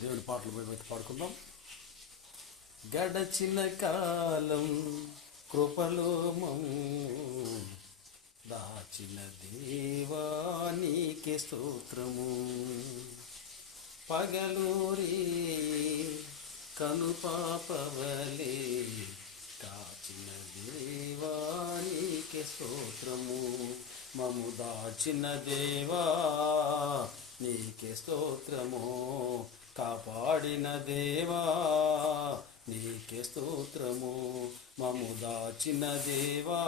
దేవుని పాటలు మేము పాడుకుందాం. గడచిన కాలం కృపలో దాచిన దేవా నీకే స్తోత్రము. పగలూరి కనుపాపవలే కాచిన దేవా నీకే స్తోత్రము. మము దాచిన దేవా నీకే స్తోత్రము. కాపాడిన దేవా నీకే స్తోత్రము. మము దాచిన దేవా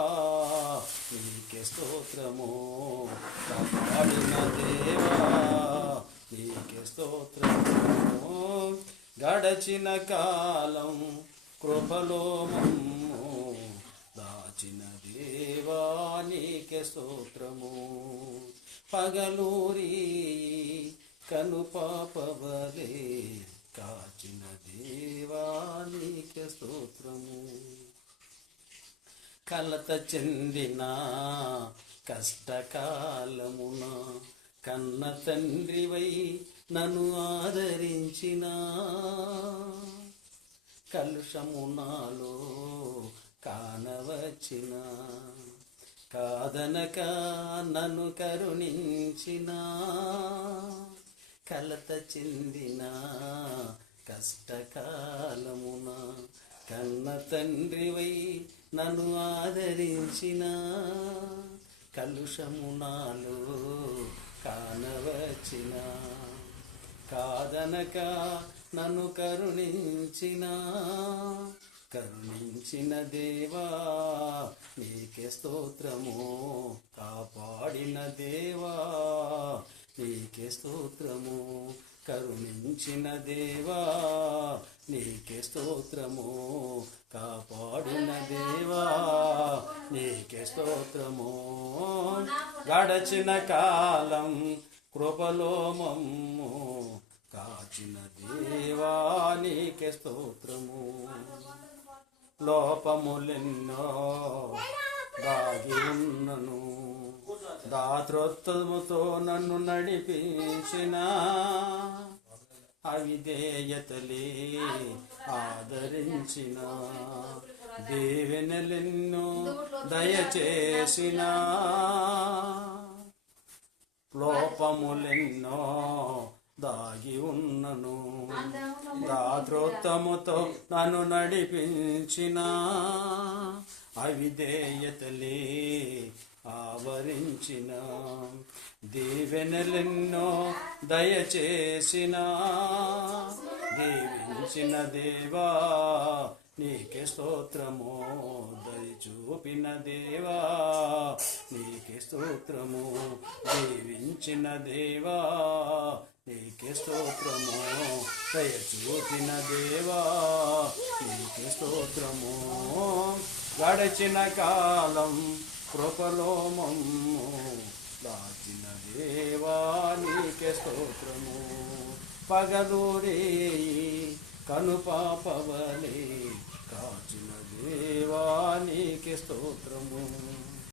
నీకే స్తోత్రము. కాపాడిన దేవా నీకే స్తోత్రము. గడచిన కాలం కృపలో మమ్ము దాచిన దేవా నీకే స్తోత్రము. పగలూరి కనుపాపవలే కాచిన దేవా నీకే స్తోత్రము. కలత చెందిన కష్టకాలమున కన్న తండ్రివై నన్ను ఆదరించిన, కలుషము నాలో కానవచ్చిన, కాదనక నన్ను కరుణించిన, కలత చెందిన కష్టకాలమున కన్న తండ్రివై నన్ను ఆదరించిన, కలుషము నాలో కానవచ్చిన, కాదనక నన్ను కరుణించిన, కరుణించిన దేవా నీకే స్తోత్రము. కాపాడిన దేవా నీకే స్తోత్రము. కరుణించిన దేవా నీకే స్తోత్రము. కాపాడిన దేవా నీకే స్తోత్రము. గడచిన కాలం కృపలో మమ్ము కాచిన దేవా నీకే స్తోత్రము. లోపములెన్నో దాగి ఉన్నను, దాతృత్వముతో నన్ను నడిపించిన, అవిధేయతలే ఆదరించిన, దీవెనలెన్నో దయచేసిన, లోపములెన్నో దాగి ఉన్నను, దాతృత్వముతో నన్ను నడిపించిన, అవిధేయతలే ఆవరించిన, దీవెనలెన్నో దయచేసిన, దీవించిన దేవా నీకే స్తోత్రము. దయచూపిన దేవా నీకే స్తోత్రము. దీవించిన దేవా నీకే స్తోత్రము. దయచూపిన దేవా నీకే స్తోత్రము. గడచిన కాలం కృపలో మమ్ము దాచిన దేవా నీకే స్తోత్రము. పగలూరి కనుపాపవలే కాచిన దేవా నీకే స్తోత్రము.